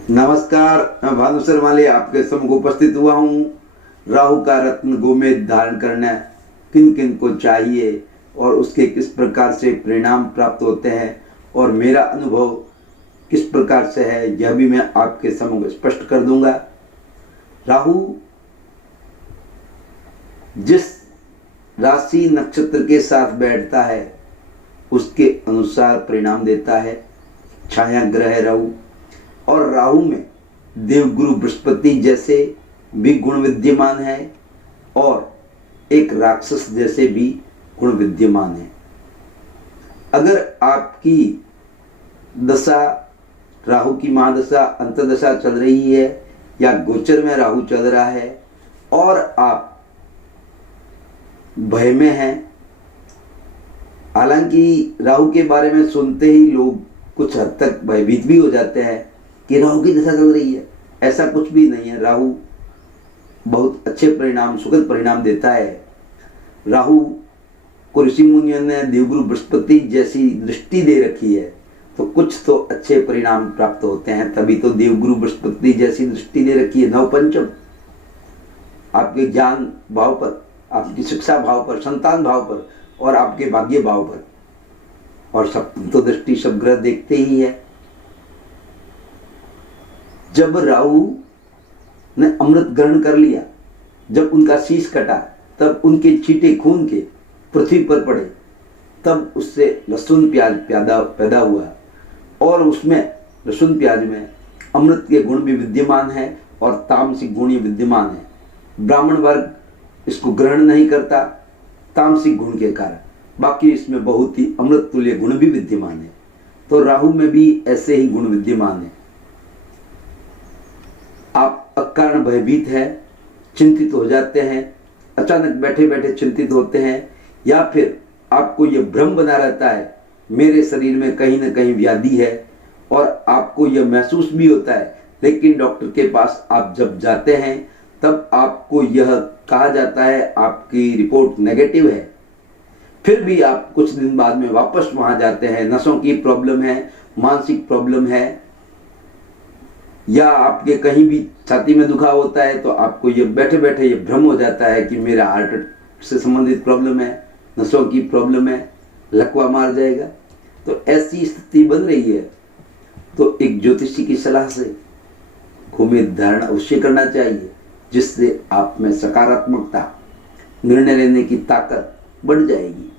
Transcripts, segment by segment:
नमस्कार, मैं भानु शर्माले आपके सम्मुख उपस्थित हुआ हूँ। राहु का रत्न गोमेद धारण करना किन किन को चाहिए और उसके किस प्रकार से परिणाम प्राप्त होते हैं और मेरा अनुभव किस प्रकार से है, यह भी मैं आपके सम्मुख स्पष्ट कर दूंगा। राहु जिस राशि नक्षत्र के साथ बैठता है उसके अनुसार परिणाम देता है। छाया ग्रह है राहु, और राहु में देवगुरु बृहस्पति जैसे भी गुण विद्यमान है और एक राक्षस जैसे भी गुण विद्यमान है। अगर आपकी दशा राहु की महादशा अंतर्दशा चल रही है या गोचर में राहु चल रहा है और आप भय में हैं, हालांकि राहु के बारे में सुनते ही लोग कुछ हद तक भयभीत भी हो जाते हैं कि राहु की दशा चल रही है। ऐसा कुछ भी नहीं है। राहु बहुत अच्छे परिणाम, सुखद परिणाम देता है। राहु को ऋषि मुनियों ने देवगुरु बृहस्पति जैसी दृष्टि दे रखी है, तो कुछ तो अच्छे परिणाम प्राप्त होते हैं। तभी तो देवगुरु बृहस्पति जैसी दृष्टि दे रखी है। नवपंचम आपके ज्ञान भाव पर, आपकी शिक्षा भाव पर, संतान भाव पर और आपके भाग्य भाव पर, और सप्तम तो दृष्टि सब ग्रह देखते ही है। जब राहु ने अमृत ग्रहण कर लिया, जब उनका शीश कटा, तब उनके छींटे खून के पृथ्वी पर पड़े, तब उससे लहसुन प्याज पैदा हुआ और उसमें लहसुन प्याज में अमृत के गुण भी विद्यमान है और तामसिक गुण विद्यमान है। ब्राह्मण वर्ग इसको ग्रहण नहीं करता तामसिक गुण के कारण, बाकी इसमें बहुत ही अमृत तुल्य गुण भी विद्यमान है। तो राहु में भी ऐसे ही गुण विद्यमान है। आप अकारण भयभीत है, चिंतित हो जाते हैं, अचानक बैठे बैठे चिंतित होते हैं, या फिर आपको यह भ्रम बना रहता है मेरे शरीर में कहीं ना कहीं व्याधि है, और आपको यह महसूस भी होता है। लेकिन डॉक्टर के पास आप जब जाते हैं तब आपको यह कहा जाता है आपकी रिपोर्ट नेगेटिव है। फिर भी आप कुछ दिन बाद में वापस वहां जाते हैं, नसों की प्रॉब्लम है, मानसिक प्रॉब्लम है, या आपके कहीं भी छाती में दुखाव होता है, तो आपको ये बैठे बैठे ये भ्रम हो जाता है कि मेरा हार्ट से संबंधित प्रॉब्लम है, नसों की प्रॉब्लम है, लकवा मार जाएगा। तो ऐसी स्थिति बन रही है, तो एक ज्योतिषी की सलाह से गोमेद धारण अवश्य करना चाहिए, जिससे आप में सकारात्मकता, निर्णय लेने की ताकत बढ़ जाएगी।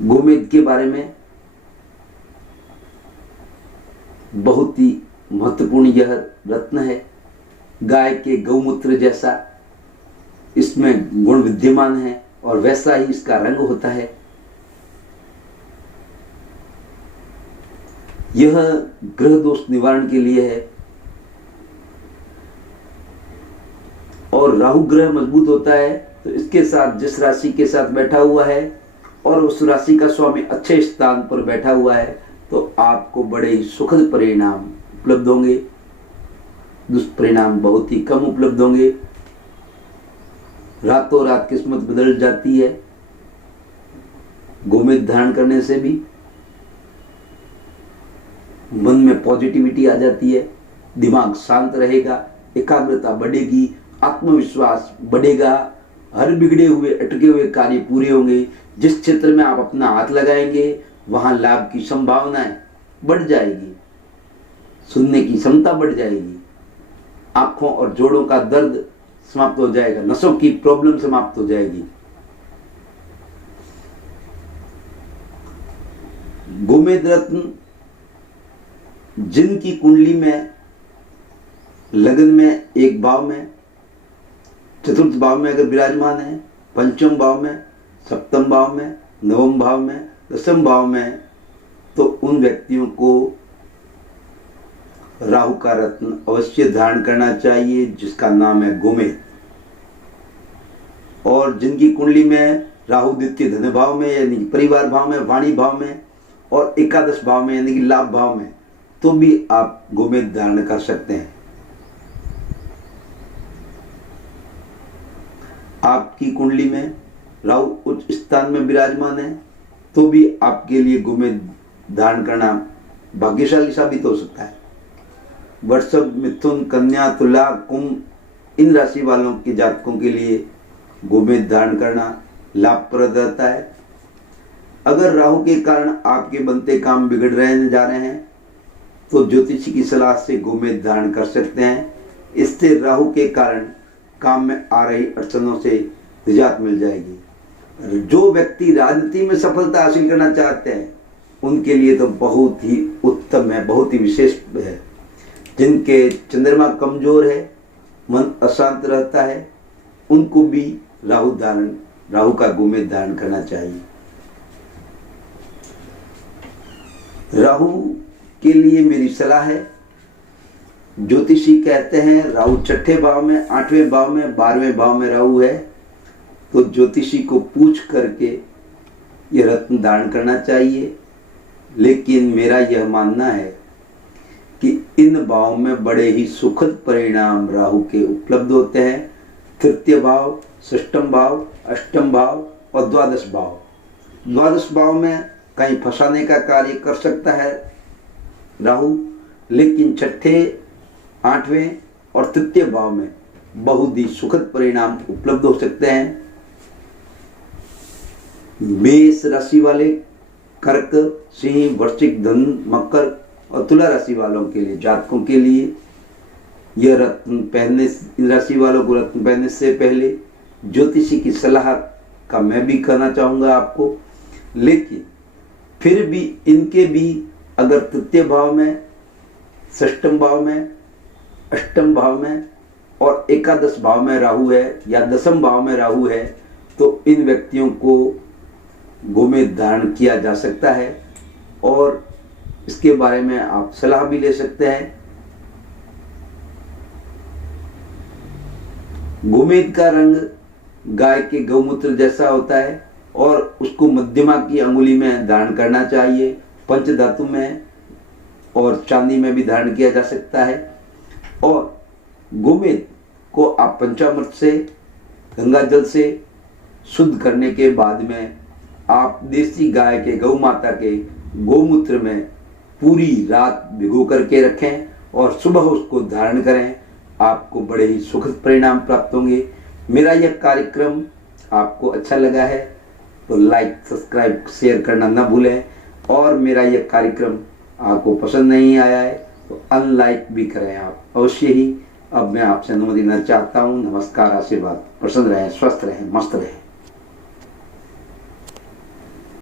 गोमेद के बारे में बहुत ही महत्वपूर्ण यह रत्न है। गाय के गौमूत्र जैसा इसमें गुण विद्यमान है और वैसा ही इसका रंग होता है। यह ग्रह दोष निवारण के लिए है, और राहु ग्रह मजबूत होता है तो इसके साथ जिस राशि के साथ बैठा हुआ है और उस राशि का स्वामी अच्छे स्थान पर बैठा हुआ है, तो आपको बड़े ही सुखद परिणाम उपलब्ध होंगे। दुष्परिणाम बहुत ही कम उपलब्ध होंगे। रातों रात किस्मत बदल जाती है गोमेद धारण करने से भी। मन में पॉजिटिविटी आ जाती है, दिमाग शांत रहेगा, एकाग्रता बढ़ेगी, आत्मविश्वास बढ़ेगा, हर बिगड़े हुए अटके हुए कार्य पूरे होंगे। जिस क्षेत्र में आप अपना हाथ लगाएंगे वहां लाभ की संभावनाएं बढ़ जाएगी, सुनने की क्षमता बढ़ जाएगी, आंखों और जोड़ों का दर्द समाप्त हो जाएगा, नसों की प्रॉब्लम समाप्त हो जाएगी। गोमेद रत्न जिनकी कुंडली में लगन में एक भाव में, चतुर्थ भाव में अगर विराजमान है, पंचम भाव में, सप्तम भाव में, नवम भाव में, दसम भाव में, तो उन व्यक्तियों को राहु का रत्न अवश्य धारण करना चाहिए, जिसका नाम है गोमेद। और जिनकी कुंडली में राहु द्वितीय धन भाव में यानी परिवार भाव में, वाणी भाव में और एकादश भाव में यानी कि लाभ भाव में, तो भी आप गोमेद धारण कर सकते हैं। आपकी कुंडली में राहु उच्च स्थान में विराजमान है तो भी आपके लिए गोमेद धारण करना भाग्यशाली साबित हो सकता है। वृषभ, मिथुन, कन्या, तुला, कुंभ इन राशि वालों के जातकों के लिए गोमेद धारण करना लाभप्रद रहता है। अगर राहु के कारण आपके बनते काम बिगड़ रहे जा रहे हैं तो ज्योतिषी की सलाह से गोमेद धारण कर सकते हैं। इससे राहु के कारण काम में आ रही अड़चनों से निजात मिल जाएगी। जो व्यक्ति राजनीति में सफलता हासिल करना चाहते हैं उनके लिए तो बहुत ही उत्तम है, बहुत ही विशेष है। जिनके चंद्रमा कमजोर है, मन अशांत रहता है, उनको भी राहु का गोमेद धारण करना चाहिए। राहु के लिए मेरी सलाह है, ज्योतिषी कहते हैं राहु छठे भाव में, 8वें भाव में, 12वें भाव में राहु है, तो ज्योतिषी को पूछ करके यह रत्न धारण करना चाहिए। लेकिन मेरा यह मानना है कि इन भावों में बड़े ही सुखद परिणाम राहु के उपलब्ध होते हैं। तृतीय भाव, षष्ठम भाव, अष्टम भाव और द्वादश भाव। द्वादश भाव में कहीं फंसाने का कार्य कर सकता है राहु, लेकिन छठे, 8वें और तृतीय भाव में बहुत ही सुखद परिणाम उपलब्ध हो सकते हैं। मेष राशि वाले, कर्क, सिंह, वृश्चिक, धन, मकर और तुला राशि वालों के लिए, जातकों के लिए यह रत्न पहनने, इन राशि वालों को रत्न पहनने से पहले ज्योतिषी की सलाह का मैं भी कहना चाहूँगा आपको। लेकिन फिर भी इनके भी अगर तृतीय भाव में, षष्ठम भाव में, अष्टम भाव में और एकादश भाव में राहु है या दसम भाव में राहु है तो इन व्यक्तियों को गोमेद धारण किया जा सकता है और इसके बारे में आप सलाह भी ले सकते हैं। गोमेद का रंग गाय के गौमूत्र जैसा होता है और उसको मध्यमा की अंगुली में धारण करना चाहिए। पंचधातु में और चांदी में भी धारण किया जा सकता है। और गोमेद को आप पंचामृत से, गंगा जल से शुद्ध करने के बाद में आप देसी गाय के, गौ माता के गौमूत्र में पूरी रात भिगो करके रखें और सुबह उसको धारण करें। आपको बड़े ही सुखद परिणाम प्राप्त होंगे। मेरा यह कार्यक्रम आपको अच्छा लगा है तो लाइक, सब्सक्राइब, शेयर करना न भूलें। और मेरा यह कार्यक्रम आपको पसंद नहीं आया है तो अनलाइक भी करें आप अवश्य ही। अब मैं आपसे अनुमति लेना चाहता हूँ। नमस्कार, आशीर्वाद, प्रसन्न रहें, स्वस्थ रहें, मस्त रहें।